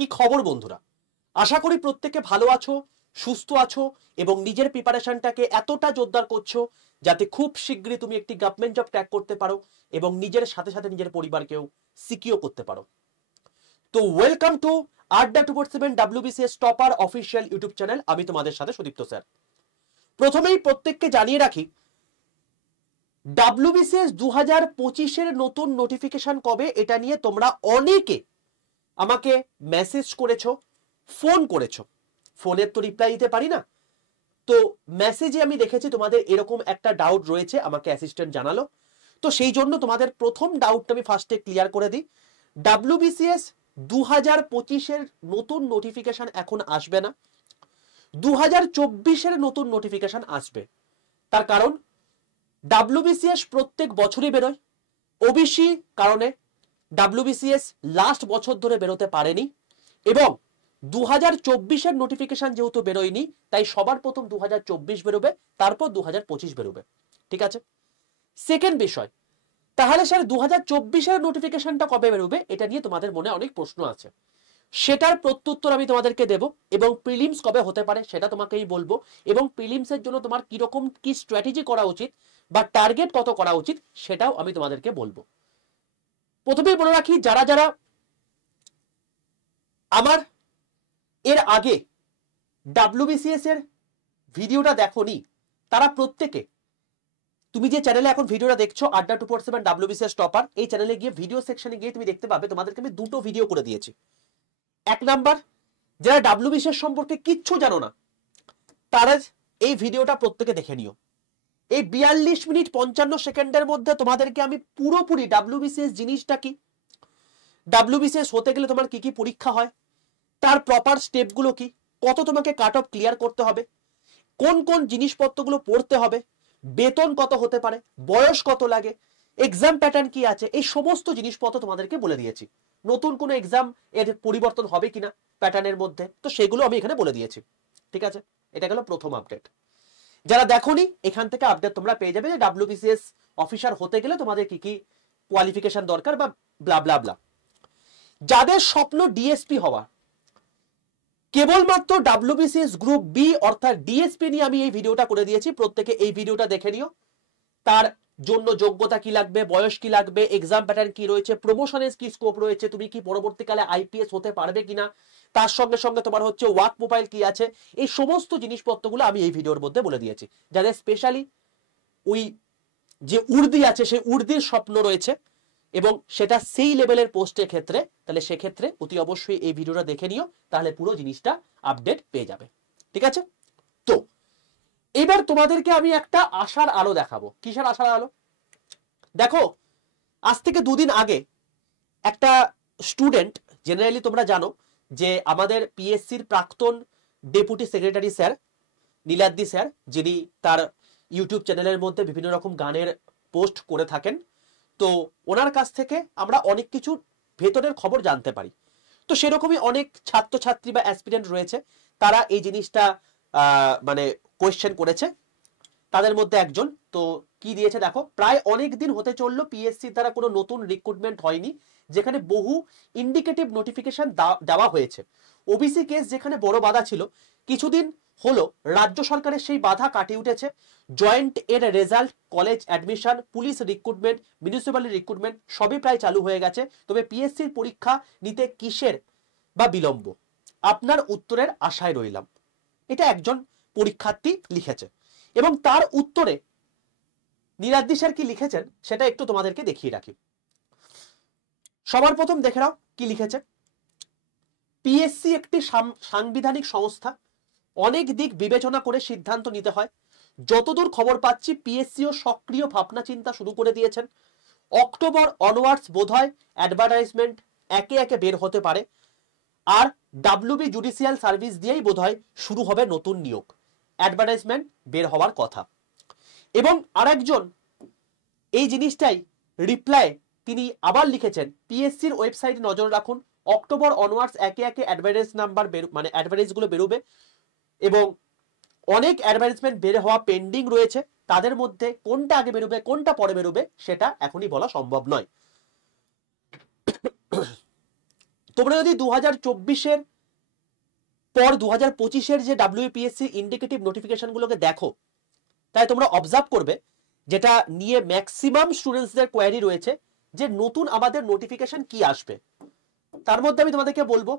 কি খবর বন্ধুরা? আশা করি প্রত্যেকে ভালো আছো, সুস্থ আছো এবং নিজের প্রিপারেশনটাকে এতটা জোরদার করছো যাতে খুব শীঘ্রই তুমি একটি গভর্নমেন্ট জব ক্র্যাক করতে পারো এবং নিজের সাথে সাথে নিজের পরিবারকেও সিকিউর করতে পারো। তো ওয়েলকাম টু আড্ডা 247 WBCS topper official YouTube channel. আমি তোমাদের সাথে সুদীপ্ত স্যার। প্রথমেই প্রত্যেককে জানিয়ে রাখি, WBCS 2025-এর নতুন নোটিফিকেশন কবে এটা নিয়ে তোমরা অনেকে আমাকে মেসেজ করেছো, ফোন করেছো। ফোনের তো রিপ্লাই দিতে পারি না, তো মেসেজে আমি দেখেছি তোমাদের এরকম একটা ডাউট রয়েছে, আমাকে অ্যাসিস্ট্যান্ট জানালো। তো সেই জন্য তোমাদের প্রথম ডাউটটা আমি ফার্স্টে ক্লিয়ার করে দিই। WBCS 2025-এর নতুন নোটিফিকেশন এখন আসবে না, 2024-এর নতুন নোটিফিকেশন আসবে। তার কারণ WBCS প্রত্যেক বছরই বেরোয়, ওবিসি কারণে WBCS লাস্ট বছর ধরে বেরোতে পারেনি এবং 2024-এর নোটিফিকেশন যেহেতু বেরোয়নি তাই সবার প্রথম 2024 বেরোবে, তারপর 2025 বেরোবে। ঠিক আছে। সেকেন্ড বিষয়, তাহলে স্যার 2024-এর নোটিফিকেশনটা কবে বেরোবে এটা নিয়ে তোমাদের মনে অনেক প্রশ্ন আছে, সেটার প্রত্যুত্তর আমি তোমাদেরকে দেব এবং প্রিলিমস কবে হতে পারে সেটা তোমাকেই বলবো এবং প্রিলিমসের জন্য তোমার কিরকম কি স্ট্র্যাটেজি করা উচিত বা টার্গেট কত করা উচিত সেটাও আমি তোমাদেরকে বলবো। প্রথমেই বলে রাখি, যারা যারা আমার এর আগে WBCS এর ভিডিওটা দেখোনি তারা প্রত্যেকে, তুমি যে চ্যানেলে এখন ভিডিওটা দেখছো আড্ডা 247 WBCS টপার, এই চ্যানেলে গিয়ে ভিডিও সেকশনে গিয়ে তুমি দেখতে পাবে তোমাদেরকে আমি দুটো ভিডিও করে দিয়েছি। এক নাম্বার, যারা WBCS সম্পর্কে কিচ্ছু জানো না তারা এই ভিডিওটা প্রত্যেকে দেখে নিও। এই 42 মিনিট 55 সেকেন্ডের মধ্যে তোমাদেরকে আমি পুরোপুরি WBCS জিনিসটা কি, WBCS হতে গেলে তোমার কি কি পরীক্ষা হয়, তার প্রপার স্টেপগুলো কি, কত তোমাকে কাট অফ ক্লিয়ার করতে হবে, কোন কোন জিনিসপত্রগুলো পড়তে হবে, বেতন কত হতে পারে, বয়স কত লাগে, এক্সাম প্যাটার্ন কি আছে, এই সমস্ত জিনিসপত্র তোমাদেরকে বলে দিয়েছি। নতুন কোনো এক্সাম এর পরিবর্তন হবে কিনা প্যাটার্নের মধ্যে, তো সেগুলো আমি এখানে বলে দিয়েছি। ঠিক আছে, এটা গেল প্রথম আপডেট। যারা দেখোনি এখান থেকে আপডেট তোমরা পেয়ে যাবে যে WBCS অফিসার হতে গেলে তোমাদের কি কি কোয়ালিফিকেশন দরকার বা ব্লা ব্লা ব্লা। যাদের স্বপ্ন ডিএসপি হওয়া, কেবলমাত্র WBCS গ্রুপ বি অর্থাৎ ডিএসপি নিয়ে আমি এই ভিডিওটা করে দিয়েছি, প্রত্যেকে এই ভিডিওটা দেখে নিও। তার জন্য যোগ্যতা কি লাগবে, বয়স কি লাগবে, এক্সাম প্যাটার্ন কি রয়েছে, প্রমোশনের কি স্কোপ রয়েছে, তুমি কি পরবর্তীকালে আইপিএস হতে পারবে কিনা, তার সঙ্গে সঙ্গে তোমার হচ্ছে ওয়ার্ক প্রোফাইল কি আছে, এই সমস্ত জিনিসপত্রগুলো আমি এই ভিডিওর মধ্যে বলে দিয়েছি। যাদের স্পেশালি ওই যে উর্দি আছে সেই উর্দির স্বপ্ন রয়েছে এবং সেটা সেই লেভেলের পোস্টের ক্ষেত্রে, তাহলে সেক্ষেত্রে অতি অবশ্যই এই ভিডিওটা দেখে নিও, তাহলে পুরো জিনিসটা আপডেট পেয়ে যাবে। ঠিক আছে। তো এবার তোমাদেরকে আমি একটা আশার আলো দেখাবো। কিসের আশার আলো? দেখো, আজ থেকে দুদিন আগে একটা স্টুডেন্ট, জেনারেলি তোমরা জানো যে আমাদের পিএসসির প্রাক্তন deputy secretary sir Niladri sir, যিনি তার ইউটিউব চ্যানেলের মধ্যে বিভিন্ন রকম গানের পোস্ট করে থাকেন, তো ওনার কাছ থেকে আমরা অনেক কিছু ভেতরের খবর জানতে পারি। তো সেরকমই অনেক ছাত্রছাত্রী বা অ্যাসপিরেন্ট রয়েছে, তারা এই জিনিসটা মানে কোয়েশ্চেন করেছে। তাদের মধ্যে একজন তো কি দিয়েছে দেখো, প্রায় অনেক দিন হতে চললো পিএসসি দ্বারা কোনো নতুন রিক্রুটমেন্ট হয়নি, যেখানে বহু ইন্ডিকেটিভ নোটিফিকেশন দেওয়া হয়েছে। ওবিসি কেস যেখানে বড় বাধা ছিল, কিছুদিন হলো রাজ্য সরকারের সেই বাধা কাটিয়ে উঠেছে। জয়েন্ট এর result, college admission, police recruitment, municipality recruitment সবই প্রায় চালু হয়ে গেছে। তবে পিএসসির পরীক্ষা নিতে কিসের বা বিলম্ব, আপনার উত্তরের আশায় রইলাম। এটা একজন পরীক্ষার্থী লিখেছে এবং তার উত্তরে নীলাদ্রি স্যার কি লিখেছেন সেটা একটু তোমাদেরকে দেখিয়ে রাখি। সবার প্রথম দেখে নাও কি লিখেছে। পিএসসি একটি সাংবিধানিক সংস্থা, অনেক দিক বিবেচনা করে সিদ্ধান্ত নিতে হয়। যতদূর খবর পাচ্ছি পিএসসিও সক্রিয় ভাবনা চিন্তা শুরু করে দিয়েছেন। অক্টোবর অনওয়ার্ডস বোধহয় অ্যাডভার্টাইজমেন্ট একে একে বের হতে পারে, আর WB জুডিশিয়াল সার্ভিস দিয়েই বোধহয় শুরু হবে নতুন নিয়োগ, অ্যাডভার্টাইজমেন্ট বের হওয়ার কথা। এবং আরেকজন এই জিনিসটাই রিপ্লাই তিনি আবার লিখেছেন, পিএসসির ওয়েবসাইটে নজর রাখুন, অক্টোবর অনওয়ার্ডস একে একে অ্যাডভার্টাইজ নাম্বার মানে অ্যাডভার্টাইজগুলো বেরোবে এবং অনেক অ্যাডভার্টাইজমেন্ট বের হওয়া পেন্ডিং রয়েছে, তাদের মধ্যে কোনটা আগে বেরোবে কোনটা পরে বেরোবে সেটা এখনই বলা সম্ভব নয়। তোমরা যদি 2024-এর পর 2025-এর যে WPSC ইন্ডিকেটিভ নোটিফিকেশন গুলোকে দেখো, তাই তোমরা অবজার্ভ করবে যেটা নিয়ে ম্যাক্সিমাম স্টুডেন্টসদের কোয়ারি রয়েছে যে নতুন আমাদের নোটিফিকেশন কি আসবে। তার মধ্যে আমি তোমাদেরকে বলবো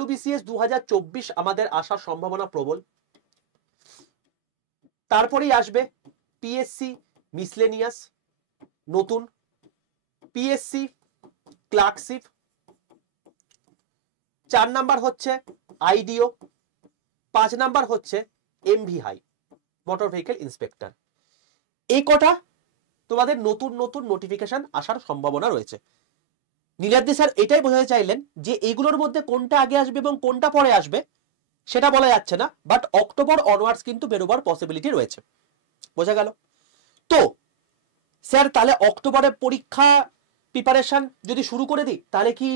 WBCS 2024 আমাদের আসার সম্ভাবনা প্রবল। তারপরেই আসবে পিএসসি মিসলেনিয়াস নতুন, পিএসসি ক্লার্কশিপ, 4 নাম্বার হচ্ছে আইডিও, 5 নাম্বার হচ্ছে MV I motor vehicle inspector. এই কটা তোমাদের নতুন নতুন নোটিফিকেশন আসার সম্ভাবনা রয়েছে। নীলাদ্রি স্যার এটাই বোঝাতে চাইলেন যে এগুলোর মধ্যে কোনটা আগে আসবে এবং কোনটা পরে আসবে সেটা বলা যাচ্ছে না, বাট অক্টোবর অনওয়ার্ডস কিন্তু বেরোবার পসিবিলিটি রয়েছে। বোঝা গেল? তো স্যার তাহলে অক্টোবরে পরীক্ষা প্রিপারেশন যদি শুরু করে দিই তাহলে কি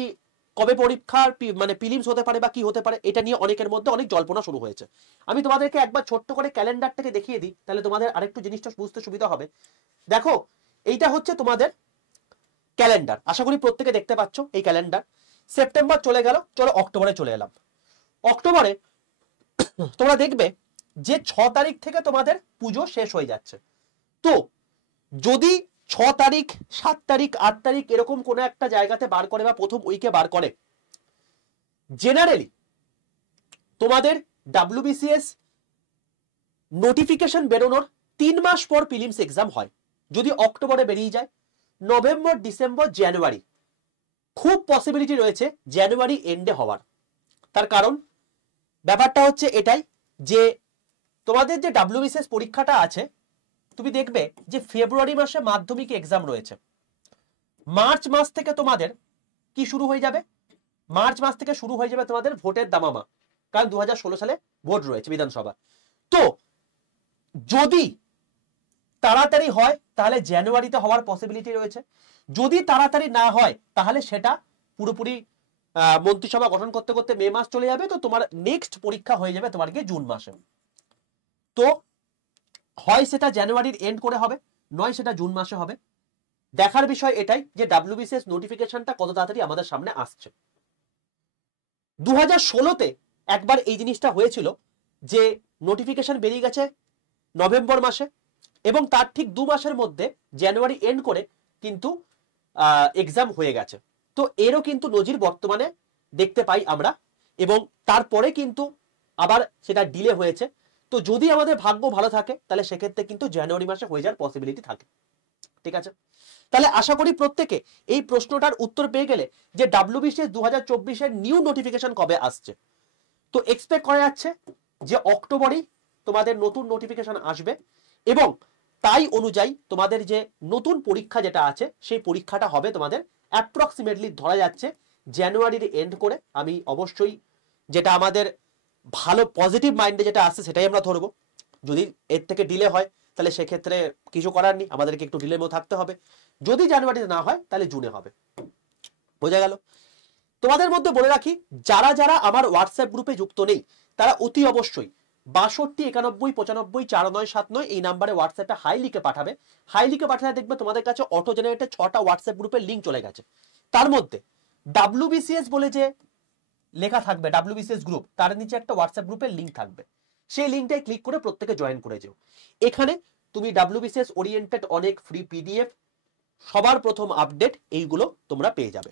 কবে পরীক্ষার মানে প্রিলিমস হতে পারে বা কি হতে পারে, এটা নিয়ে অনেকের মধ্যে অনেক জল্পনা শুরু হয়েছে। আমি তোমাদেরকে একবার ছোট্ট করে ক্যালেন্ডারটাকে দেখিয়ে দিই, তাহলে তোমাদের আরেকটু জিনিসটা বুঝতে সুবিধা হবে। দেখো এইটা হচ্ছে তোমাদের ক্যালেন্ডার, আশা করি প্রত্যেকে দেখতে পাচ্ছ এই ক্যালেন্ডার। সেপ্টেম্বর চলে গেল, চলো অক্টোবরে চলে এলাম। অক্টোবরে তোমরা দেখবে যে 6 তারিখ থেকে তোমাদের পুজো শেষ হয়ে যাচ্ছে। তো যদি 6 তারিখ 7 তারিখ 8 তারিখ এরকম কোনো একটা জায়গাতে বার করে বা প্রথম উইকে বার করে, জেনারেলি তোমাদের WBCS নোটিফিকেশন বেরোনোর 3 মাস পর প্রিলিমস এক্সাম হয়। যদি অক্টোবরে বেরিয়ে যায়, নভেম্বর ডিসেম্বর জানুয়ারি খুব পসিবিলিটি রয়েছে জানুয়ারি এন্ডে হওয়ার। তার কারণ ব্যাপারটা হচ্ছে এটাই যে তোমাদের যে WBCS পরীক্ষাটা আছে, তুমি দেখবে যে ফেব্রুয়ারি মাসে মাধ্যমিক এক্সাম রয়েছে। মার্চ মাস থেকে তোমাদের কি শুরু হয়ে যাবে? মার্চ মাস থেকে শুরু হয়ে যাবে তোমাদের ভোটের দামামা, কারণ 2016 সালে ভোট রয়েছে বিধানসভা। তো যদি তাড়াতাড়ি হয় তাহলে জানুয়ারিতে হওয়ার পসিবিলিটি রয়েছে, যদি তাড়াতাড়ি না হয় তাহলে সেটা পুরোপুরি মন্ত্রিসভা গঠন করতে করতে মে মাস চলে যাবে। তো তোমার নেক্সট পরীক্ষা হয়ে যাবে তোমার গিয়ে জুন মাসে। তো হয় সেটা জানুয়ারির এন্ড করে হবে, নয় সেটা জুন মাসে হবে। দেখার বিষয় এটাই যে WBCS নোটিফিকেশনটা কত তাড়াতাড়ি আমাদের সামনে আসছে। 2016-তে একবার এই জিনিসটা হয়েছিল যে নোটিফিকেশন বেরিয়ে গেছে নভেম্বর মাসে এবং তার ঠিক 2 মাসের মধ্যে জানুয়ারি এন্ড করে কিন্তু এক্সাম হয়ে গেছে। তো এরও কিন্তু নজির বর্তমানে দেখতে পাই আমরা, এবং তারপরে কিন্তু আবার সেটা ডিলে হয়েছে। তো যদি আমাদের ভাগ্য ভালো থাকে তাহলে সেক্ষেত্রে কিন্তু জানুয়ারি মাসে হয়ে যাওয়ার পসিবিলিটি থাকে। ঠিক আছে, তাহলে আশা করি প্রত্যেকে এই প্রশ্নটার উত্তর পেয়ে গেলে যে WBCS 2024-এর নিউ নোটিফিকেশন কবে আসছে। তো এক্সপেক্ট করা যাচ্ছে যে অক্টোবরেই তোমাদের নতুন নোটিফিকেশন আসবে, এবং তাই অনুযায়ী তোমাদের যে নতুন পরীক্ষা যেটা আছে সেই পরীক্ষাটা হবে তোমাদের অ্যাপ্রক্সিমেটলি ধরা যাচ্ছে জানুয়ারির এন্ড করে। আমি অবশ্যই যেটা আমাদের ভালো পজিটিভ মাইন্ডে যেটা আসছে সেটাই আমরা ধরবো। যদি এর থেকে ডিলে হয় তাহলে সেক্ষেত্রে কিছু করার নেই, আমাদেরকে একটু ডিলের মধ্যে থাকতে হবে। যদি জানুয়ারিতে না হয় তাহলে জুনে হবে। বোঝা গেল? তোমাদের মধ্যে বলে রাখি, যারা যারা আমার হোয়াটসঅ্যাপ গ্রুপে যুক্ত নেই তারা অতি অবশ্যই 62 91 95 4979 এই নাম্বারে হোয়াটসঅ্যাপে হাই লিখে পাঠাবে। হাই লিখে পাঠালে দেখবে তোমাদের কাছে অটো জেনারেটেড 6টা হোয়াটসঅ্যাপ গ্রুপের লিঙ্ক চলে গেছে। তার মধ্যে WBCS বলে যে লেখা থাকবে WBCS গ্রুপ, তার নিচে একটা হোয়াটসঅ্যাপ গ্রুপের লিঙ্ক থাকবে। সেই লিঙ্কটাই ক্লিক করে প্রত্যেকে জয়েন করে যেও। এখানে তুমি WBCS ওরিয়েন্টেড অনেক ফ্রি PDF, সবার প্রথম আপডেট এইগুলো তোমরা পেয়ে যাবে।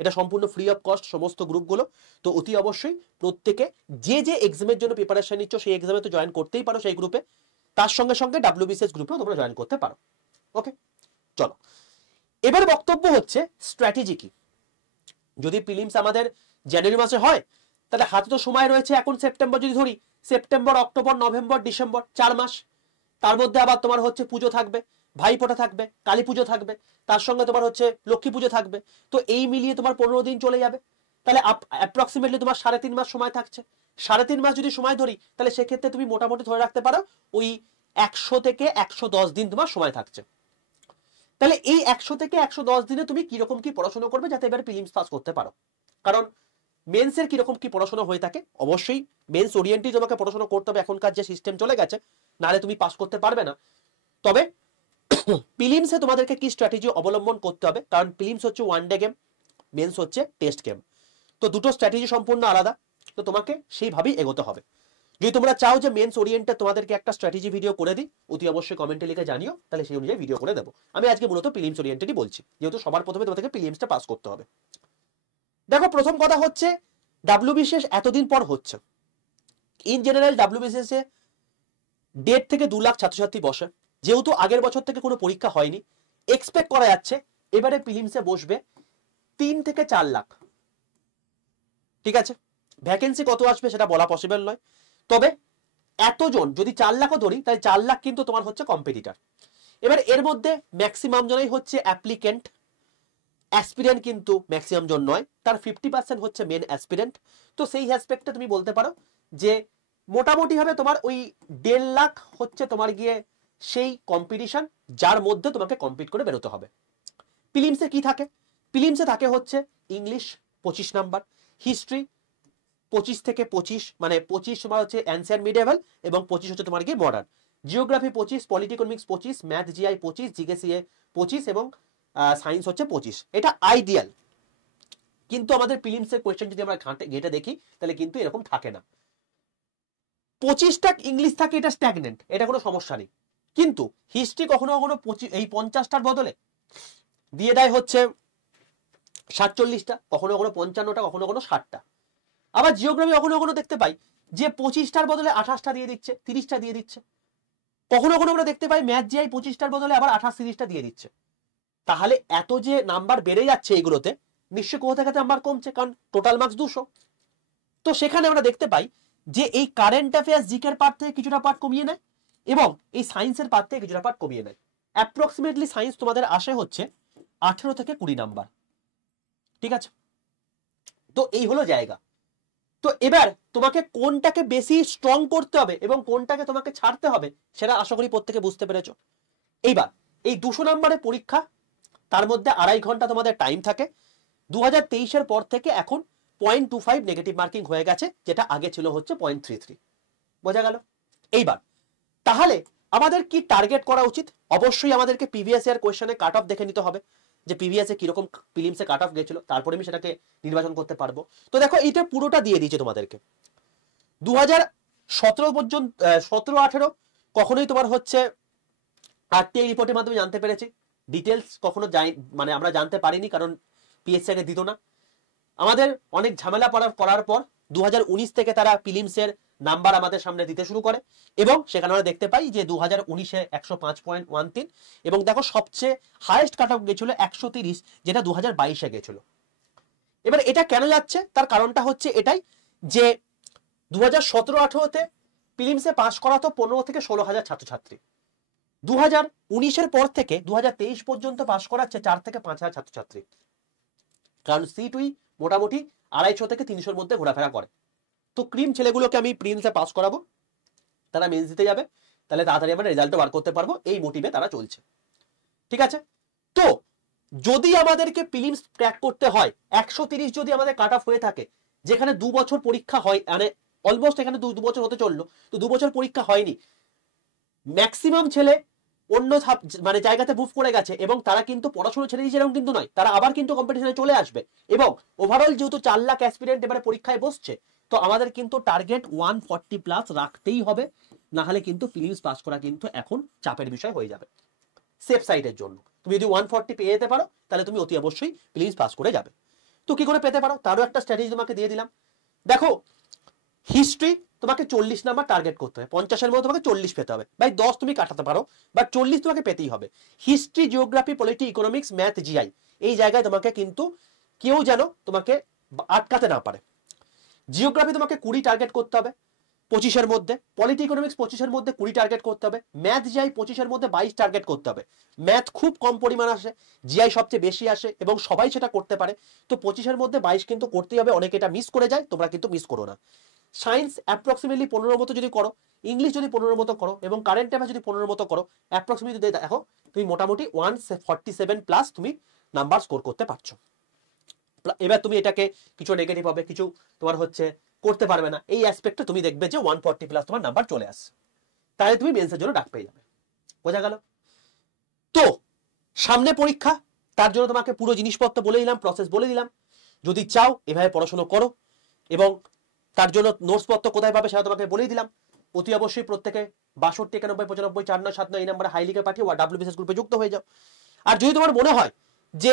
এটা সম্পূর্ণ ফ্রি অফ কস্ট সমস্ত গ্রুপগুলো। তো অতি অবশ্যই প্রত্যেকে যে যে এক্সামের জন্য প্রিপারেশন নিচ্ছ সেই এক্সামে তো জয়েন করতেই পারো সেই গ্রুপে, তার সঙ্গে সঙ্গে WBCS গ্রুপেও তোমরা জয়েন করতে পারো। ওকে, চলো এবার বক্তব্য হচ্ছে স্ট্র্যাটেজি কি। যদি প্রিলিমস আমাদের জানুয়ারি মাসে হয় তাহলে হাতে তো সময় রয়েছে এখন সেপ্টেম্বর, যদি ধরি সেপ্টেম্বর অক্টোবর নভেম্বর ডিসেম্বর 4 মাস। তার মধ্যে আবার তোমার হচ্ছে পুজো থাকবে, ভাইফোঁটা থাকবে, কালী পুজো থাকবে, তার সঙ্গে তোমার হচ্ছে লক্ষ্মী পুজো থাকবে। তো এই মিলিয়ে তোমার 15 দিন চলে যাবে। তাহলে অ্যাপ্রক্সিমেটলি তোমার 3.5 মাস সময় থাকছে। 3.5 মাস যদি সময় ধরি তাহলে সেক্ষেত্রে তুমি মোটামুটি ধরে রাখতে পারো ওই 100 থেকে 110 দিন তোমার সময় থাকছে। তাহলে এই 100 থেকে 110 দিনে তুমি কিরকম কি পড়াশোনা করবে যাতে এবারে প্রিলিমস পাস করতে পারো। কারণ মেন্সের কিরকম কি পড়াশোনা হয়ে থাকে, অবশ্যই মেন্স ওরিয়েন্টেড তোমাকে পড়াশোনা করতে হবে, এখনকার যে সিস্টেম চলে গেছে, নাহলে তুমি পাস করতে পারবে না। তবে প্রিলিমসে তোমাদেরকে কি স্ট্র্যাটেজি অবলম্বন করতে হবে, কারণ প্রিলিমস হচ্ছে ওয়ান ডে গেম, মেন্স হচ্ছে টেস্ট গেম। তো তো দুটো স্ট্র্যাটেজি সম্পূর্ণ আলাদা, তো তোমাকে সেইভাবেই এগোতে হবে। যদি তোমরা চাও যে মেন্স ওরিয়েন্টে তোমাদেরকে একটা স্ট্র্যাটেজি ভিডিও করে দিই, অতি অবশ্যই কমেন্টে লিখে জানিও, তাহলে সেই অনুযায়ী ভিডিও করে দেবো। আমি আজকে মূলত প্রিলিমস ওরিয়েন্টেডই বলছি, যেহেতু সবার প্রথমে তোমাদেরকে প্রিলিমসটা পাস করতে হবে। দেখো প্রথম কথা হচ্ছে ডাব্লিউবিসিএস এতদিন পর হচ্ছে। ইন জেনারেল ডাব্লিউবিসিএস এ 1.5 থেকে 2 লাখ ছাত্রছাত্রী বসে, যেহেতু আগের বছর থেকে কোনো পরীক্ষা হয়নি, এক্সপেক্ট করা যাচ্ছে এবারে প্রিলিমসে বসবে 3 থেকে 4 লাখ। ঠিক আছে, ভ্যাকেন্সি কত আসবে সেটা বলা পসিবল নয়, তবে এতজন যদি 4 লাখও ধরি, তাই 4 লাখ কিন্তু তোমার হচ্ছে কম্পিটিটর। এবার এর মধ্যে ম্যাক্সিমাম জনই হচ্ছে অ্যাপ্লিকেন্ট, অ্যাসপিরেন্ট কিন্তু ম্যাক্সিমাম জন নয়, তার 50% হচ্ছে মেন অ্যাসপিরেন্ট। তো সেই অ্যাসপেক্টে তুমি বলতে পারো যে মোটামুটি ভাবে তোমার ওই 1.5 লাখ হচ্ছে তোমার গিয়ে সেই কম্পিটিশন, যার মধ্যে তোমাকে কম্পিট করে বেরোতে হবে। প্রিলিমসে কি থাকে? প্রিলিমসে থাকে হচ্ছে ইংলিশ 25 নাম্বার, হিস্ট্রি 25 থেকে 25, মানে 25 তোমার হচ্ছে অ্যানসিয়েন্ট মিডিয়েভাল এবং 25 হচ্ছে তোমার গিয়ে modern, geography 25, polity economics 25, math GI 25, GK CA 25 এবং সায়েন্স হচ্ছে 25। এটা আইডিয়াল, কিন্তু আমাদের প্রিলিমসের কোয়েশ্চেন যদি আমরা ঘেটে দেখি তাহলে কিন্তু এরকম থাকে না। 25টা ইংলিশ থাকে, এটা স্ট্যাগনেন্ট, এটা কোনো সমস্যা নেই। কিন্তু হিস্ট্রি কখনো কখনো এই 50টার বদলে দিয়ে দেয় হচ্ছে 47টা, কখনো কখনো 55টা, কখনো কখনো 60টা। আবার জিওগ্রাফি কখনো কখনো দেখতে পাই যে 25টার বদলে 28টা দিয়ে দিচ্ছে, 30টা দিয়ে দিচ্ছে। কখনো কখনো আমরা দেখতে পাই ম্যাথ জিআই 25টার বদলে আবার 28-30টা দিয়ে দিচ্ছে। তাহলে এত যে নাম্বার বেড়ে যাচ্ছে এইগুলোতে, নিশ্চয়ই কোথা থেকে নাম্বার কমছে, কারণ টোটাল মার্কস 200। তো সেখানে আমরা দেখতে পাই যে এই কারেন্ট অ্যাফেয়ার্স জিকের পার্ট থেকে কিছুটা পার্ট কমিয়ে নেয় এবং এই সায়েন্সের পার্ট থেকে কিছুটা পার্ট কমিয়ে নেয়। অ্যাপ্রক্সিমেটলি সায়েন্স তোমাদের আসে হচ্ছে 18 থেকে 20 নাম্বার। ঠিক আছে, তো এই হলো জায়গা। তো এবার তোমাকে কোনটাকে বেশি স্ট্রং করতে হবে এবং কোনটাকে তোমাকে ছাড়তে হবে সেটা আশা করি প্রত্যেকে বুঝতে পেরেছো। এইবার এই 200 নম্বরের পরীক্ষা, তার মধ্যে 2.5 ঘন্টা তোমাদের টাইম থাকে। 2023-এর পর থেকে এখন 0.25 নেগেটিভ মার্কিং হয়ে গেছে, যেটা আগে ছিল হচ্ছে 0.33। বোঝা গেল? এইবার তাহলে আমাদের কি টার্গেট করা উচিত? অবশ্যই আমাদেরকে প্রিভিয়াস ইয়ার কোয়েশ্চেনে কাট অফ দেখে নিতে হবে যে প্রিভিয়াসে কিরকম প্রিলিমসে কাট অফ গেছিল, তারপরে আমি সেটাকে নির্বাচন করতে পারবো। তো দেখো এটা পুরোটা দিয়ে দিয়েছে তোমাদেরকে। 2017 পর্যন্ত 17-18 কখনোই তোমার হচ্ছে আরটিআই রিপোর্টের মাধ্যমে জানতে পেরেছি, ডিটেলস কখনো মানে আমরা জানতে পারিনি, কারণ পিএসসি আগে দিত না। আমাদের অনেক ঝামেলা করার পর 2019 থেকে তারা প্রিলিমসের নাম্বার আমাদের সামনে দিতে শুরু করে এবং সেখানে আমরা দেখতে পাই যে 2019-এ 105.13 এবং দেখো সবচেয়ে হাইয়েস্ট কাট অফ গেছিল 130, যেটা 2022-এ গেছিল। এবার এটা কেন যাচ্ছে তার কারণটা হচ্ছে এটাই যে 2017-18-তে প্রিলিমসে পাস করা তো 15 থেকে 16,000 ছাত্রছাত্রী, 2019-এর পর থেকে 2023 পর্যন্ত পাস করাচ্ছে 4 থেকে 5,000 ছাত্রছাত্রী, কারণ সিটুই মোটামুটি 250 থেকে 300-এর মধ্যে ঘোরাফেরা করে। তো ক্রিম ছেলেগুলোকে আমি প্রিলিমসে পাস করাবো, তারা মেন্স দিতে যাবে, তাহলে তাড়াতাড়ি আমরা রেজাল্টও বার করতে পারবো, এই মোটিভে তারা চলছে। ঠিক আছে, তো যদি আমাদেরকে প্রিলিমস ক্র্যাক করতে হয় 130 যদি আমাদের কাট অফ হয়ে থাকে, যেখানে 2 বছর পরীক্ষা হয়, মানে অলমোস্ট এখানে 2 বছর হতে চললো, তো 2 বছর পরীক্ষা হয়নি, ম্যাক্সিমাম ছেলে অন্য মানে জায়গাতে মুভ করে গেছে এবং তারা কিন্তু পড়াশোনা ছেড়ে দিয়েছে এরকম কিন্তু নয়, তারা আবার কিন্তু কম্পিটিশনে চলে আসবে। এবং ওভারঅল যেহেতু 4 লাখ অ্যাসপিরেন্ট এবারে পরীক্ষায় বসছে, তো আমাদের কিন্তু টার্গেট 140 প্লাস রাখতেই হবে, না হলে কিন্তু প্রিলিমস পাস করা কিন্তু এখন চাপের বিষয় হয়ে যাবে সেফ সাইডের জন্য। তুমি যদি 140 পেয়ে যেতে পারো তাহলে তুমি অতি অবশ্যই প্রিলিমস পাস করে যাবে। তো কি করে পেতে পারো তারও একটা স্ট্র্যাটেজি তোমাকে দিয়ে দিলাম। দেখো হিস্ট্রি তোমাকে 40 নাম্বার টার্গেট করতে হবে, 50-এর মধ্যে তোমাকে 40 পেতে হবে, ভাই 10 তুমি কাটাতে পারো, বাট 40 তোমাকে পেতেই হবে। History, geography, polity, economics, math, GI, এই জায়গায় তোমাকে কিন্তু কেউ যেন তোমাকে আটকাতে না পারে। জিওগ্রাফি তোমাকে 20 টার্গেট করতে হবে 25-এর মধ্যে, পলিটি ইকোনমিক্স 25-এর মধ্যে 20 টার্গেট করতে হবে, ম্যাথ জিআই 25-এর মধ্যে 22 টার্গেট করতে হবে। ম্যাথ খুব কম পরিমাণ আসে, জিআই সবচেয়ে বেশি আসে এবং সবাই সেটা করতে পারে, তো 25-এর মধ্যে 22 কিন্তু করতেই হবে। অনেকে এটা মিস করে যায়, তোমরা কিন্তু মিস করো না। সায়েন্স অ্যাপ্রক্সিমেটলি 15 মতো যদি করো, ইংলিশ যদি 15 মতো করো এবং কারেন্ট অ্যাফেয়ার্স যদি 15 মতো করো, অ্যাপ্রক্সিমেটলি যদি দেখো তুমি মোটামুটি 147 প্লাস তুমি নাম্বার স্কোর করতে পারছো। এবার তুমি এটাকে কিছু নেগেটিভ হবে, কিছু তোমার হচ্ছে করতে পারবে না, এই অ্যাসপেক্টে তুমি দেখবে যে 140 প্লাস তোমার নাম্বার চলে আসছে, তাহলে তুমি মেন্সের জন্য ডাক পেয়ে যাবে। বোঝা গেল? তো সামনে পরীক্ষা, তার জন্য তোমাকে পুরো জিনিসপত্র বলে দিলাম, প্রসেস বলে দিলাম। যদি চাও এভাবে পড়াশোনা করো, এবং তার জন্য নোটস পত্র কোথায় পাবে সেটা তোমাকে বলেই দিলাম। অতি অবশ্যই প্রত্যেকে 62 91 95 49 79 এই নাম্বারে হাই লিখে পাঠিয়ে ডাব্লিউবিসিএস গ্রুপে যুক্ত হয়ে যাও। আর যদি তোমার মনে হয় যে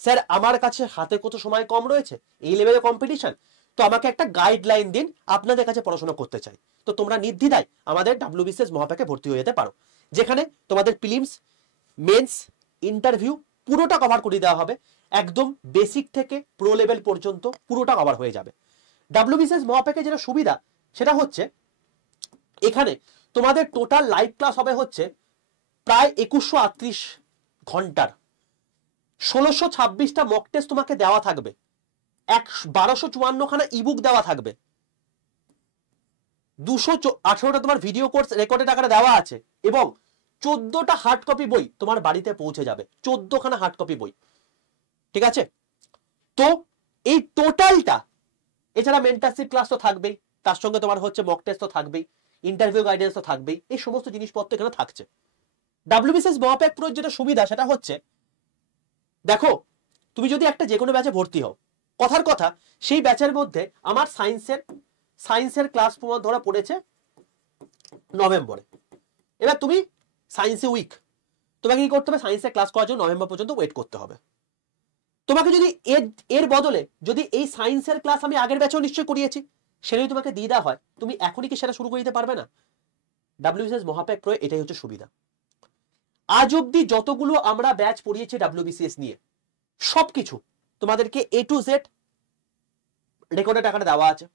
স্যার আমার কাছে হাতে কত সময় কম রয়েছে, এই লেভেলে কম্পিটিশন, তো আমাকে একটা গাইডলাইন দিন, আপনাদের কাছে পড়াশোনা করতে চাই, তো তোমরা নির্দ্বিধায় আমাদের ডাব্লিউবিসিএস মহাপ্যাকে ভর্তি হয়ে যেতে পারো, যেখানে তোমাদের প্রিলিমস, মেন্স, ইন্টারভিউ পুরোটা কভার করে দেওয়া হবে, একদম বেসিক থেকে প্রো লেভেল পর্যন্ত পুরোটা কভার হয়ে যাবে। ডাব্লিউবিসিএস মহাপ্যাকে যেটা সুবিধা সেটা হচ্ছে এখানে তোমাদের টোটাল লাইভ ক্লাস হবে হচ্ছে প্রায় 2138 ঘন্টার, 1626টা মক টেস্ট তোমাকে দেওয়া থাকবে, 1254 খানা ইবুক দেওয়া থাকবে, 218টা তোমার ভিডিও কোর্স রেকর্ডেড আকারে দেওয়া আছে, এবং 14টা হার্ড কপি বই তোমার বাড়িতে পৌঁছে যাবে, 14 খানা হার্ড কপি বই। ঠিক আছে, তো এই টোটালটা, এছাড়া মেন্টারশিপ ক্লাস তো থাকবেই, তার সঙ্গে তোমার হচ্ছে মক টেস্ট তো থাকবেই, ইন্টারভিউ গাইডেন্স তো থাকবেই, এই সমস্ত জিনিসপত্র এখানে থাকছে। ডাব্লিউবিসিএস মহাপ্যাক প্রোর যেটা সুবিধা সেটা হচ্ছে, দেখো তুমি যদি একটা যে কোনো ব্যাচে ভর্তি হও, কথার কথা সেই ব্যাচের মধ্যে আমার সায়েন্সের ক্লাস ধরা পড়েছে নভেম্বরে, এবার তুমি সায়েন্সে উইক, তোমাকে কি করতে হবে, সায়েন্সের ক্লাস করার জন্য নভেম্বর পর্যন্ত ওয়েট করতে হবে। তোমাকে যদি এর বদলে যদি এই সায়েন্সের ক্লাস আমি আগের ব্যাচেও নিশ্চয় করিয়েছি, সেটা যদি তোমাকে দিয়ে দেওয়া হয়, তুমি এখনই কি সেটা শুরু করে দিতে পারবে না? ডাব্লিউবিসিএস মহাপ্যাক প্রো এটাই হচ্ছে সুবিধা। আজ অব্দি যতগুলো আমরা ব্যাচ পড়িয়েছি ডাব্লিউবিসিএস নিয়ে, সবকিছু তোমাদেরকে এ টু জেড রেকর্ডের টাকাটা দেওয়া আছে।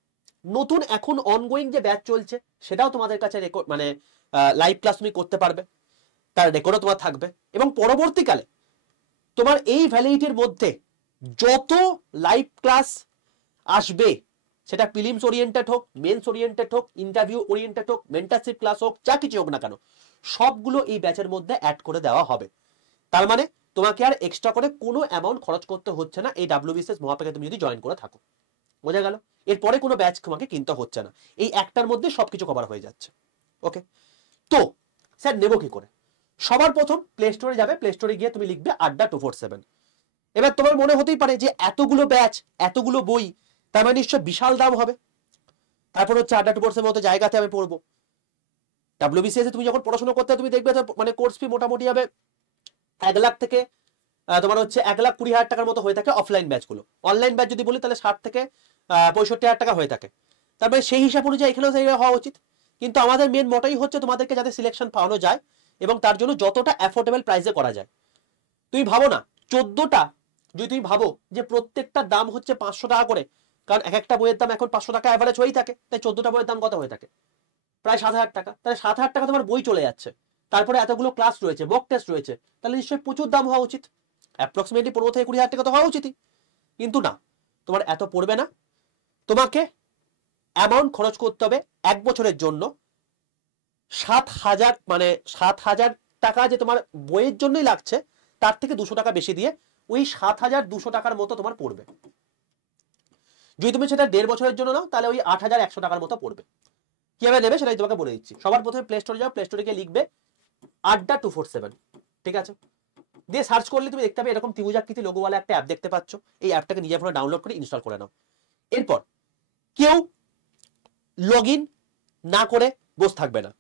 নতুন এখন অনগোয়িং যে ব্যাচ চলছে সেটাও তোমাদের কাছে রেকর্ড, মানে লাইভ ক্লাস তুমি করতে পারবে, তার রেকর্ডও তোমার থাকবে, এবং পরবর্তীকালে তোমার এই ভ্যালিডিটির মধ্যে যত লাইভ ক্লাস আসবে, সেটা প্রিলিমস ওরিয়েন্টেড হোক, মেন্স ওরিয়েন্টেড হোক, ইন্টারভিউ ওরিয়েন্টেড হোক, মেন্টারশিপ ক্লাস হোক, যা কিছু হোক না কেন, সবগুলো এই ব্যাচের মধ্যে অ্যাড করে দেওয়া হবে। তার মানে তোমাকে আর এক্সট্রা করে কোনো অ্যামাউন্ট খরচ করতে হচ্ছে না এই ডাব্লিউবিসিএস মহাপ্যাকে তুমি যদি জয়েন করে থাকো। বোঝা গেল? এরপরে কোনো ব্যাচ তোমাকে কিনতে হচ্ছে না, এই একটার মধ্যে সবকিছু কভার হয়ে যাচ্ছে। ওকে, তো স্যার নেব কি করে? সবার প্রথম প্লে স্টোরে যাবে, প্লে স্টোরে গিয়ে তুমি লিখবে আড্ডা 247। এবার তোমার মনে হতেই পারে যে এতগুলো ব্যাচ, এতগুলো বই, তার মানে নিশ্চয় বিশাল দাম হবে। তারপর হচ্ছে আড্ডা 247 মতো জায়গাতে আমি পড়বো। ডাব্লিউবিসিএস তুমি যখন পড়াশোনা করতে তুমি দেখবে মানে কোর্স ফি মোটামুটি হবে 1 লাখ থেকে তোমার হচ্ছে 1,20,000 টাকার মতো হয়ে থাকে অফলাইন ব্যাচগুলো। অনলাইন ব্যাচ যদি বলি তাহলে 60 থেকে 65,000 টাকা হয়ে থাকে। তারপরে সেই হিসাব অনুযায়ী এখানেও সেই হওয়া উচিত, কিন্তু আমাদের মেন মোটাই হচ্ছে তোমাদেরকে যাতে সিলেকশন পাওয়ানো যায়, এবং তার জন্য যতটা অ্যাফোর্ডেবল প্রাইসে করা যায়। তুমি ভাবো না 14টা, যদি তুমি ভাবো যে প্রত্যেকটা দাম হচ্ছে 500 টাকা করে, কারণ এক একটা বইয়ের দাম এখন 500 টাকা অ্যাভারেজ হয়েই থাকে, তাই 14টা বইয়ের দাম কত হয়ে থাকে? প্রায় 7,000 টাকা। তাহলে 7,000 টাকা তোমার বই চলে যাচ্ছে, তারপরে এতগুলো ক্লাস রয়েছে, মক টেস্ট রয়েছে, তাহলে নিশ্চয়ই প্রচুর দাম হওয়া উচিত, অ্যাপ্রক্সিমেটলি 15 থেকে 20,000 টাকা তো হওয়া উচিতই। কিন্তু না, তোমার এত পড়বে না। তোমাকে অ্যামাউন্ট খরচ করতে হবে 1 বছরের জন্য 7,000, মানে 7,000 টাকা যে তোমার বইয়ের জন্যই লাগছে, তার থেকে 200 টাকা বেশি দিয়ে ওই 7,200 টাকার মতো তোমার পড়বে। যদি তুমি সেটা 1.5 বছরের জন্য নাও তাহলে ওই 8,100 টাকার মতো পড়বে। কিভাবে নেবে সেটাই তোমাকে বলে দিচ্ছি। সবার প্রথমে প্লে স্টোরে যাও, প্লে স্টোরে গিয়ে লিখবে আড্ডা 247, ঠিক আছে? দিয়ে সার্চ করলে তুমি দেখতে পাবে এরকম ত্রিভুজাকৃতি লোগোওয়ালা একটা অ্যাপ দেখতে পাচ্ছ। এই অ্যাপটাকে নিজের ফোনে ডাউনলোড করে ইনস্টল করে নাও। এরপর কেউ লগ ইন না করে বসে থাকবে না।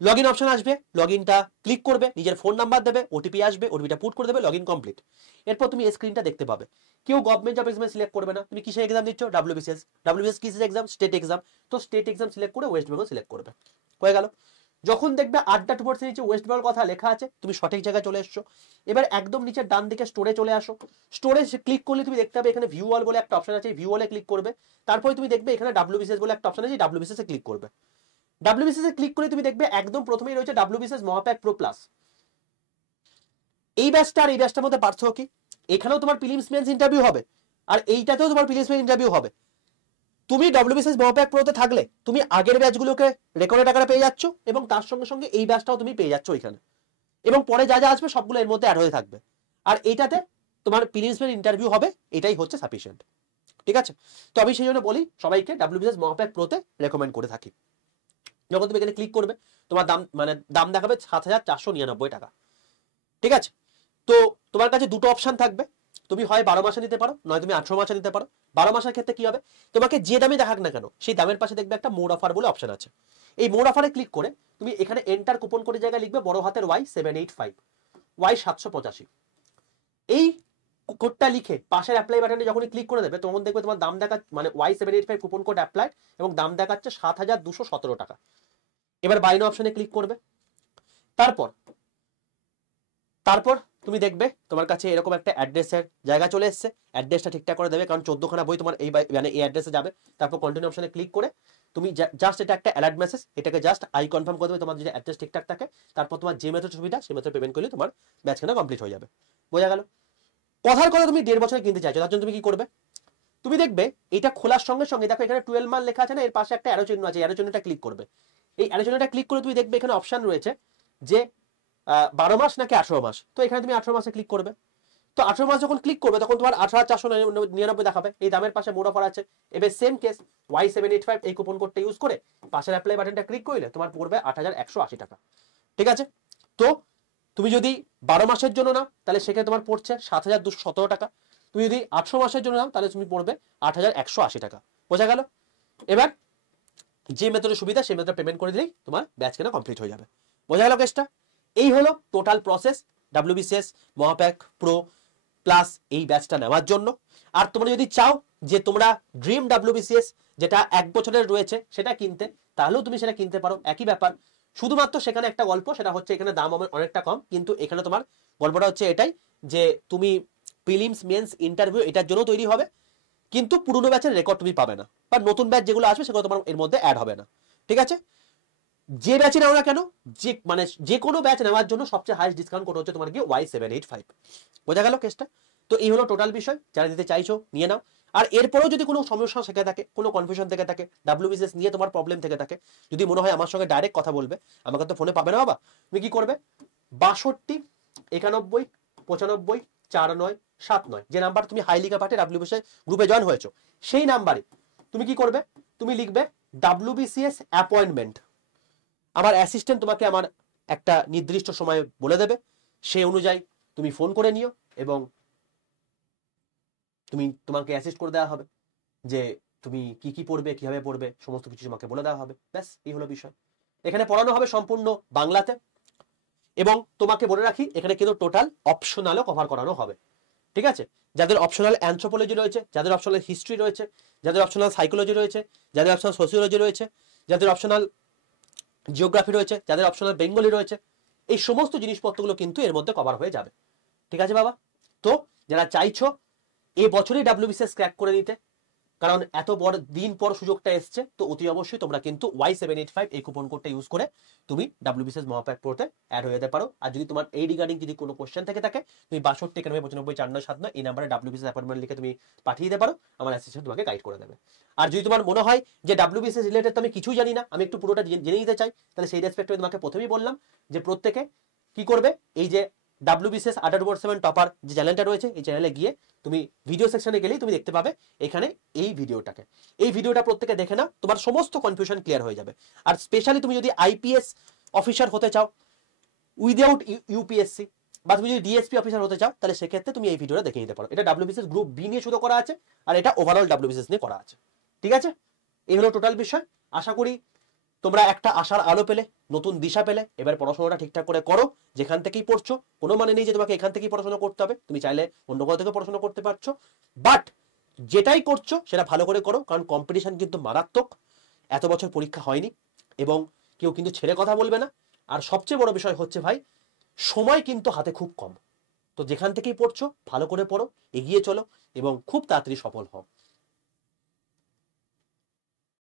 লগ ইন অপশন আসবে, লগ ইনটা ক্লিক করবে, নিজের ফোন নাম্বার দেবে, ওটিপি আসবে, ওটিপিটা পুট করে দেবে, লগ ইন কমপ্লিট। এরপর তুমি এই স্ক্রিনটা দেখতে পাবে। কেউ গভর্নমেন্ট জব এক্সাম সিলেক্ট করবে না। তুমি কিসের এক্সাম দিচ্ছ? ডাব্লিউবিসিএস। ডাব্লিউবিসিএস কিসের এক্সাম? State exam. তো স্টেট এক্সাম সিলেক্ট করে ওয়েস্ট বেঙ্গল সিলেক্ট করবে, হয়ে গেল। যখন দেখবে আড্ডা 247 নিচে ওয়েস্ট বেঙ্গল কথা লেখা আছে, তুমি সঠিক জায়গায় চলে এসছো। এবার একদম নিচের ডান দিকে স্টোরে চলে আসো। স্টোরে ক্লিক করলে তুমি দেখতে পাবে এখানে ভিউ অল বলে একটা অপশন আছে, ভিউ অলে ক্লিক করবে। তারপরে তুমি দেখবে এখানে ডাব্লিউবিসিএস বলে একটা অপশন আছে, ডাব্লিউবিসিএস এ ক্লিক করবে। ডাব্লিউবিসিএস এ ক্লিক করে তুমি দেখবে একদম প্রথমেই রয়েছে ডাব্লিউবিসিএস মহাপ্যাক প্রো প্লাস। এই ব্যাচটা আর এই ব্যাচটার মধ্যে পার্থক্য কি? এখানেও তোমার প্রিলিমস মেন্স ইন্টারভিউ হবে, আর এইটাতেও তোমার প্রিলিমস মেন্স ইন্টারভিউ হবে। তুমি ডাব্লিউবিসিএস মহাপ্যাক প্রোতে থাকলে তুমি আগের ব্যাচগুলোকে রেকর্ডের টাকাটা পেয়ে যাচ্ছ, এবং তার সঙ্গে সঙ্গে এই ব্যাচটাও তুমি পেয়ে যাচ্ছ এখানে, এবং পরে যা যা আসবে সবগুলো এর মধ্যে অ্যাড হয়ে থাকবে। আর এইটাতে তোমার প্রিলিমস মেন্স ইন্টারভিউ হবে, এটাই হচ্ছে সাফিসিয়েন্ট, ঠিক আছে? তো আমি সেই জন্য বলি সবাইকে ডাব্লিউবিসিএস মহাপ্যাক প্রোতে রেকমেন্ড করে থাকি। যখন তুমি এখানে ক্লিক করবে তোমার দাম দেখাবে 7,499 টাকা, ঠিক আছে? তো তোমার কাছে দুটো অপশন থাকবে। তুমি হয় 12 মাসে নিতে পারো, নয় তুমি 18 মাসে নিতে পারো। 12 মাসের ক্ষেত্রে কি হবে, তোমাকে যে দামে দেখাক না কেন সেই দামের পাশে দেখবে একটা মোর অফার বলে অপশন আছে। এই মোর অফারে ক্লিক করে তুমি এখানে এন্টার কুপন কোডের জায়গায় লিখবে বড় হাতের Y785 Y785। এই কোডটা লিখে পাশের অ্যাপ্লাই বাটনে যখন ক্লিক করে দেবে তখন দেখবে তোমার দাম দেখা মানে Y785 কুপন কোড অ্যাপ্লাই এবং দাম দেখাচ্ছে 7,217 টাকা। এবার বাই নাও অপশনে ক্লিক করবে। তারপর তুমি দেখবে তোমার কাছে এরকম একটা অ্যাড্রেসের জায়গা চলে এসেছে। অ্যাড্রেসটা ঠিকঠাক করে দেবে, কারণ 14খানা বই তোমার এই মানে এই অ্যাড্রেসে যাবে। তারপর কন্টিনিউ অপশনে ক্লিক করে তুমি জাস্ট এটা একটা অ্যালার্ট মেসেজ, এটাকে জাস্ট আই কনফার্ম করে দেবে তোমার যদি অ্যাড্রেস ঠিকঠাক থাকে। তারপর তোমার যে মেথড সুবিধা সেই মেথড পেমেন্ট করলে তোমার ব্যাচ কেনা কমপ্লিট হয়ে যাবে। বোঝা গেল? কথার কথা তুমি 1.5 বছরে কিনতে চাইছো, তার জন্য তুমি কি করবে, তুমি দেখবে এটা খোলার সঙ্গে সঙ্গে দেখো এখানে 12 মান্থ লেখা আছে না, এর পাশে একটা অ্যারো চিহ্ন আছে, অ্যারো চিহ্নটা ক্লিক করবে। এই অ্যারো চিহ্নটা ক্লিক করে তুমি দেখবে এখানে অপশন রয়েছে যে 12 মাস নাকি 18 মাস। তো এখানে তুমি 18 মাসে ক্লিক করবে। তো 18 মাস যখন ক্লিক করবে তখন তোমার 18,499 দেখাবে, এই দামের পাশে মোর অফার আছে। এবার সেম কেস Y785 এই কুপন কোডটা ইউজ করে পাশের অ্যাপ্লাই বাটনটা ক্লিক করলে তোমার পড়বে 8,180 টাকা। ঠিক আছে? তো তুমি যদি 12 মাসের জন্য নাও তাহলে সেখানে তোমার পড়ছে 7,217 টাকা। তুমি যদি 18 মাসের জন্য নাও তাহলে তুমি পড়বে 8,180 টাকা। বোঝা গেল? এবার যে মেথডে সুবিধা সেই মেথডে পেমেন্ট করে দিলেই তোমার ব্যাচ কেনা কমপ্লিট হয়ে যাবে। বোঝা গেল কেসটা? এই হলো total process WBCS মহাপ্যাক pro plus এই ব্যাচটা নেওয়ার জন্য। আর তোমরা যদি চাও যে তোমরা ড্রিম WBCS যেটা 1 বছরের রয়েছে সেটা কিনতে, তাহলেও তুমি সেটা কিনতে পারো, একই ব্যাপার। শুধুমাত্র সেখানে একটা গল্প, সেটা হচ্ছে এখানে দাম অনেকটা কম, কিন্তু এখানে তোমার গল্পটা হচ্ছে এটাই যে তুমি প্রিলিমস মেন্স ইন্টারভিউ এটার জন্য তৈরি হবে, কিন্তু পুরনো ব্যাচের রেকর্ড তুমি পাবে না, বা নতুন ব্যাচ যেগুলো আসবে সেগুলো তোমার এর মধ্যে অ্যাড হবে না। ঠিক আছে? যে ব্যাচে নাও না কেন, যে কোনো ব্যাচ নেওয়ার জন্য সবচেয়ে হাইস্ট ডিসকাউন্ট কোড হচ্ছে তোমার কি Y785। বোঝা গেল কেসটা? তো এই হলো টোটাল বিষয়, যারা দিতে চাইছো নিয়ে নাও। আর এরপরেও যদি কোনো সমস্যা থেকে থাকে, কোনো কনফিউশন থেকে থাকে, WBCS নিয়ে তোমার প্রবলেম থেকে থাকে, যদি মনে হয় আমার সঙ্গে ডাইরেক্ট কথা বলবে, আমাকে তো ফোনে পাবে না বাবা, তুমি কি করবে 62 91 95 49 79 যে নাম্বার তুমি হাইলিকা পাঠে WBCS গ্রুপে জয়েন হয়েছো সেই নাম্বারে তুমি কি করবে, তুমি লিখবে WBCS অ্যাপয়েন্টমেন্ট। আমার অ্যাসিস্ট্যান্ট তোমাকে আমার একটা নির্দিষ্ট সময় বলে দেবে, সেই অনুযায়ী তুমি ফোন করে নিও এবং তোমাকে অ্যাসিস্ট করে দেওয়া হবে যে তুমি কি কি পড়বে, কিভাবে পড়বে, সমস্ত কিছু তোমাকে বলে দেওয়া হবে। ব্যাস, এই হলো বিষয়। এখানে পড়ানো হবে সম্পূর্ণ বাংলাতে, এবং তোমাকে বলে রাখি এখানে কিন্তু টোটাল অপশনালও কভার করানো হবে। ঠিক আছে? যাদের অপশনাল অ্যানথ্রোপোলজি রয়েছে, যাদের অপশনাল হিস্ট্রি রয়েছে, যাদের অপশনাল সাইকোলজি রয়েছে, যাদের অপশনাল সোসিওলজি রয়েছে, যাদের অপশনাল জিওগ্রাফি রয়েছে, যাদের অপশনাল বেঙ্গলি রয়েছে, এই সমস্ত জিনিসপত্রগুলো কিন্তু এর মধ্যে কভার হয়ে যাবে। ঠিক আছে বাবা? তো যারা চাইছো এই বছরই WBCS ক্র্যাক করে নিতে, কারণ এত বড় দিন পর সুযোগটা এসছে, তো অতি অবশ্যই তোমরা কিন্তু Y785 এই কুপন কোডটা ইউজ করে তুমি WBCS মহাপ্যাক প্রোতে অ্যাড হয়ে যেতে পারো। আর যদি তোমার এই রিগার্ডিং যদি কোনো কোশ্চেন থেকে থাকে, তুমি 62 91 95 49 79 এই নাম্বারে WBCS অ্যাপয়েন্টমেন্ট লিখে তুমি পাঠিয়ে দিতে পারো, আমার অ্যাসিস্ট্যান্ট তোমাকে গাইড করে দেবে। আর যদি তোমার মনে হয় যে WBCS রিলেটেড তো আমি কিছুই জানি না, আমি একটু পুরোটা জেনে নিতে চাই, তাহলে সেই রেসপেক্টে তোমাকে প্রথমেই বললাম যে প্রত্যেকে কি করবে, এই যে WBCS 8/7 টপার যে চ্যানেলটা রয়েছে, এই চ্যানেলে গিয়ে তুমি ভিডিও সেকশনে গেলেই তুমি দেখতে পাবে এখানে এই ভিডিওটা প্রত্যেকে দেখে না, তোমার সমস্ত কনফিউশন ক্লিয়ার হয়ে যাবে। আর স্পেশালি তুমি যদি IPS অফিসার হতে চাও উইদাউট UPSC, বা তুমি যদি DSP অফিসার হতে চাও, তাহলে সেক্ষেত্রে তুমি এই ভিডিওটা দেখে নিতে পারো। এটা WBCS গ্রুপ B নিয়ে শুরু করা আছে, আর এটা ওভারঅল WBCS নিয়ে করা আছে। ঠিক আছে? এই হলো টোটাল বিষয়। আশা করি তোমরা একটা আশার আলো পেলে, নতুন দিশা পেলে। এবার পড়াশোনাটা ঠিকঠাক করে করো, যেখান থেকেই পড়ছো কোনো মানে নেই যে তোমাকে এখান থেকেই পড়াশোনা করতে হবে, তুমি চাইলে অন্য কোথাও থেকে পড়াশোনা করতে পারছো, বাট যেটাই করছো সেটা ভালো করে করো, কারণ কম্পিটিশন কিন্তু মারাত্মক। এত বছর পরীক্ষা হয়নি এবং কেউ কিন্তু ছেড়ে কথা বলবে না। আর সবচেয়ে বড় বিষয় হচ্ছে ভাই, সময় কিন্তু হাতে খুব কম। তো যেখান থেকেই পড়ছো ভালো করে পড়ো, এগিয়ে চলো এবং খুব তাড়াতাড়ি সফল হও।